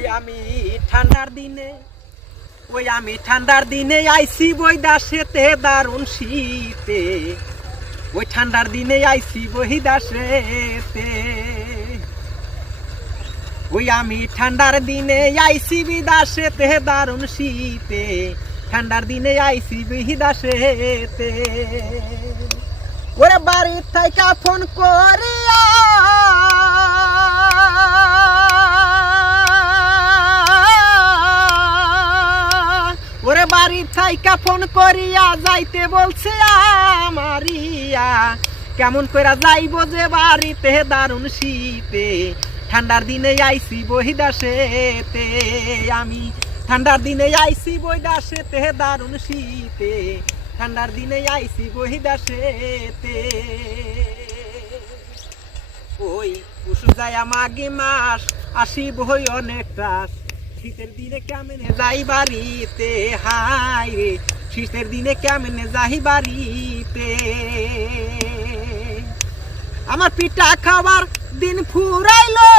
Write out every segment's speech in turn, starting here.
ওই আমি ঠান্ডার দিনে, ওই আমি ঠান্ডার দিনে আইসি বই দাসেতে দারুণ শীতে। ওই ঠান্ডার দিনে আইসি বহি দাসেতে। ওই আমি ঠান্ডার দিনে আইসি দারুণ শীতে। ঠান্ডার দিনে আইসি বাড়ির থাইকা ফোন করিয়া থাইকা ফোন করিয়া যাইতে বলছে আমারিয়া। কেমন করে যাইব যে বাড়িতে, দারুণ শীতে। ঠান্ডার দিনে আইসি বহিদাসেতে আমি ঠান্ডার দিনে আইসি বহিদাসেতে দারুণ শীতে। ঠান্ডার দিনে আইসি বহিদাসেতে ওই পুষু যায় মাগি মাস আসি বই অনেকটা শীতের দিনে কেমনে যাই বাড়িতে? হাই রে, শীতের দিনে কেমনে যাই বাড়িতে? আমার পিঠা খাবার দিন ফুরাইলো।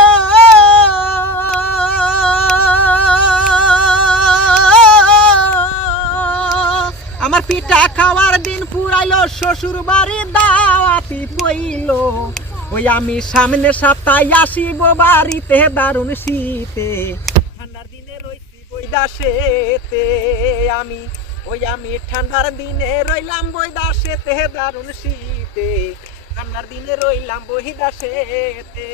আমার পিঠা খাওয়ার দিন পুরাইলো শ্বশুর বাড়ি দাওয়াতি পইলো। ওই আমি সামনে সপ্তাহে আসিব বাড়িতে, দারুণ শীতে। বৈদাসেতে আমি ওই আমি ঠান্ডার দিনে রইলাম বৈদাসেতে দারুণ শীতে। ঠান্ডার দিনে রইলাম বহিদাসেতে